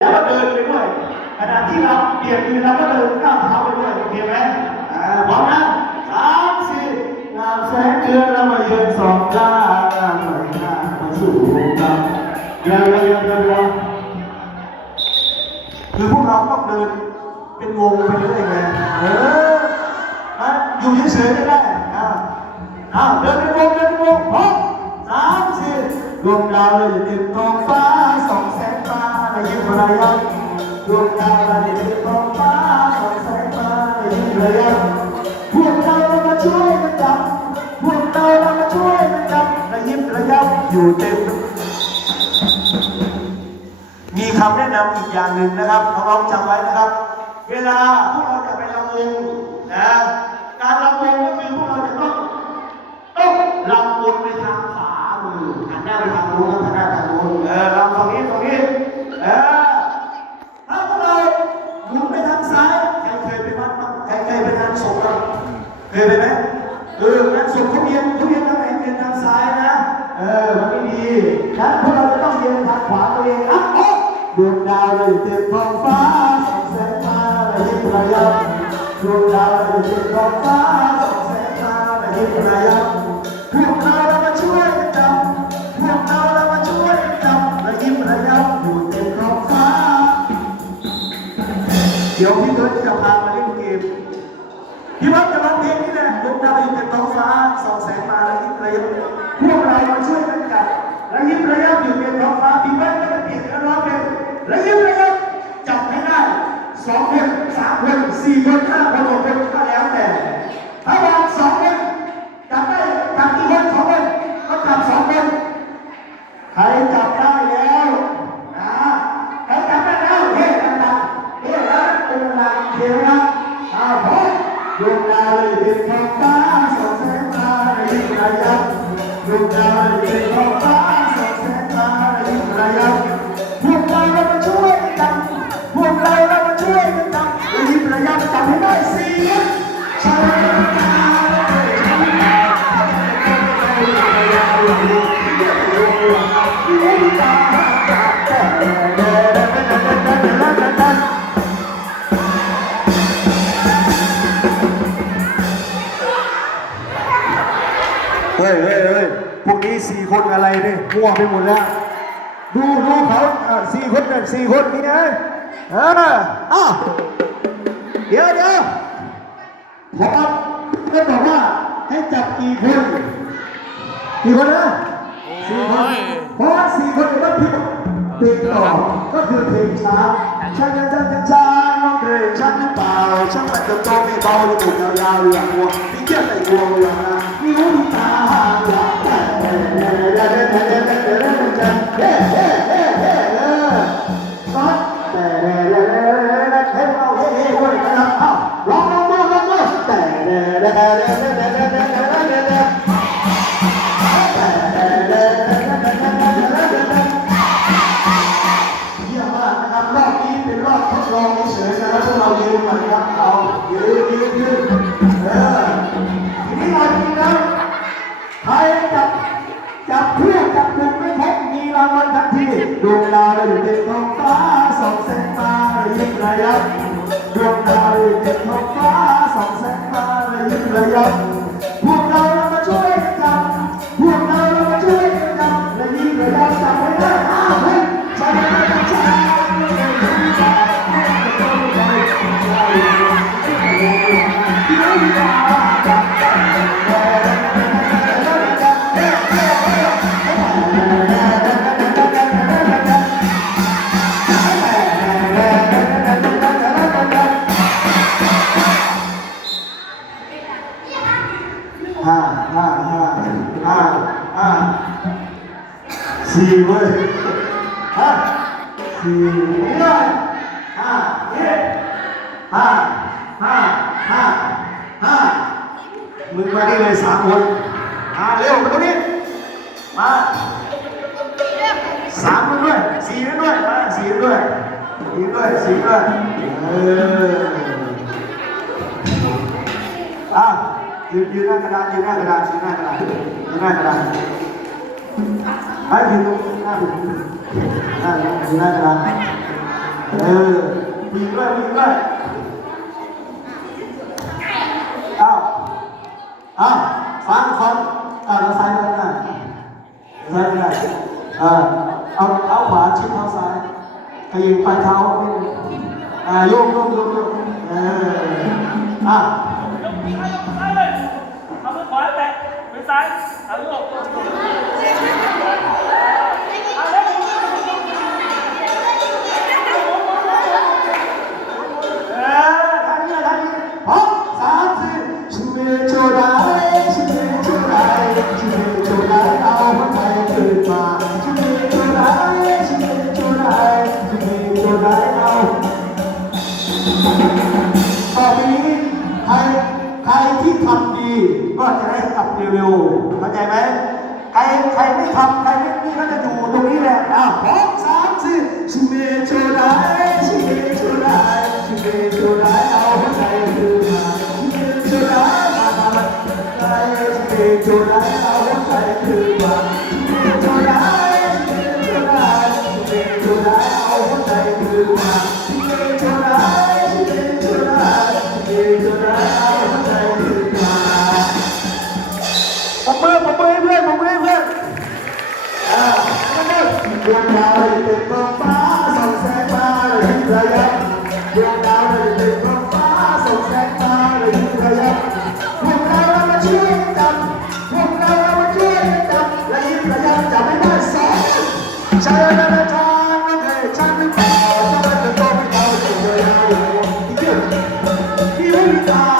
แล้วก็เดินไปด้วยขณะที่เราเปลี่ยนมือเราก็เดินก้าวเท้าไปด้วยโอเคไหมอ่าพร้อมนะสามสี่งามแสงเดือนแล้วมาเยือนสองข้างใหม่หน้ามาสู่กันยวเดี๋ยวเดี๋ยวเดี๋ยวเดี๋ยวคือพวกเราต้องเดินเป็นวงไปเรื่อยไงเอออะอยู่เฉยๆไม่ได้อ่าอ่าเดินเป็นวงเดินเป็นวงพร้อมสามสี่ดวงดาวเลยเต็มท้องฟ้าสองแสง ยิ้มระยับดวงดาวเลยเต็มท้องฟ้าสองแสงตาในยิ้มระยับพวกเรามาช่วยกันจับพวกเรามาช่วยกันจับในยิ้มระยับอยู่เต็ม มีคำแนะนำอีกอย่างหนึ่งนะครับน้องๆจำไว้นะครับ เวลาพวกเราจะไปลำวงนะการลำวงก็ เคยไปไหมเอองานศพเขาเรียนเขาเรียนทางไหนเรียนทางซ้ายนะ เออมันไม่ดีฉะนั้นพวกเราจะต้องเรียนทางขวาตัวเองอะโอ้ดวงดาวเลยเต็มท้องฟ้าส่องแสงมาและยิ้มระยับดวงดาวเลยเต็มท้องฟ้าส่องแสงมาและยิ้มระยับพวกเราเรามาช่วยกันจับพวกเราเรามาช่วยกันจับและยิ้มระยับอยู่เต็มท้องฟ้า เดี๋ยวพี่เบิร์ดจะพามาเล่น พี่วัดจะร้องเพลงนี้แหละดวงดาวอยู่เต็นท้องฟ้าส่องแสงมาและยิ้มระยับพวกเรามาช่วยกันจันและยิ้มระยับอยู่เป็นท้องฟ้าพี่วัดก็จะเปลี่ยนแล้วร้องเพลงและยิ้มระยับจับให้ได้สองคนสามคนสี่คนห้าคนหกคนก็แล้ว เฮ้ยเฮ้ยเฮ้ยพวกนี้สี่คนอะไรเนี่ยมั่วไปหมดแล้ว ดูดูเขาสี่คนนั่นสี่คนนี่นะเอ้นะอะเดี๋ยวเดี๋ยวขอก็บอกว่าให้จับกี่คนกี่คนนะสี่คนเพราะสี่คนนี้องพิมพ์เพลงต่อก็คือเพลงช้าช้าช้าช้าช้าช้าน้องเพลงช้าน้ำเปล่าช้างมันจะโตไม่เบาจมูกยาวๆอย่างวัวพี่เจ้าใส่วัวอย่างนั้น รอบทดลองเฉยๆนะพวกเรายืนหน่อยครับเอายืนยืนยืนเออ ดวงดาวอยู่เต็มท้องฟ้าสองแสงตายิ้มระยับดวงดาวอยู่เต็มท้องฟ้าสองแสงตายิ้มระยับ ห้าห้าห้าห้าห้าสี่เว้ยห้าสี่เลยห้าเจ็ดห้าห้าห้าห้ามึงมาได้เลยสามคนอ่าเร็วมาตรงนี้มาสามคนด้วยสี่ด้วยมาสี่ด้วยสี่ด้วยสี่ด้วยเอออะ ยืนยืนหน้ากระดานยืนหน้ากระดานยืนหน้ากระดานยืนหน้ากระดานให้ยืนตรงหน้าผมหน้ายืนหน้ากระดานผู้หญิงด้วยอ้าวอ้าวฟังฟังอ่าเราซ้ายไปได้ซ้ายไปได้อ่าเอาเท้าขวาชิดเท้าซ้ายขยิบปลายเท้าอ่าโยกโยกโยกโยกเอออะ ซ้ายเอายกเอาเลยเออท่านี้ท่านี้พร้อมสามสี่ชิเมโชดายชิเมโชดายชิเมโชดายเอาหัวใจคืนมาชิเมโชดายชิเมโชดายชิเมโชดายเอาต่อไปนี้ใครใครที่ทำดี ก็จะได้กลับเร็วๆเข้าใจไหมใครใครไม่ทำใครไม่นี่ก็จะอยู่ตรงนี้แหละอะพร้อมสามสี่ชิเมโชดายชิเมโชดายชิเมโชดายเอาหัวใจคืนมาชิเมโชดายมามามาใจชิเมโชดเอาหัวใจคืนมาชิเมโชดายชิเมโชดายชิเมโชดายเอาหัวใจคืนมา cantar.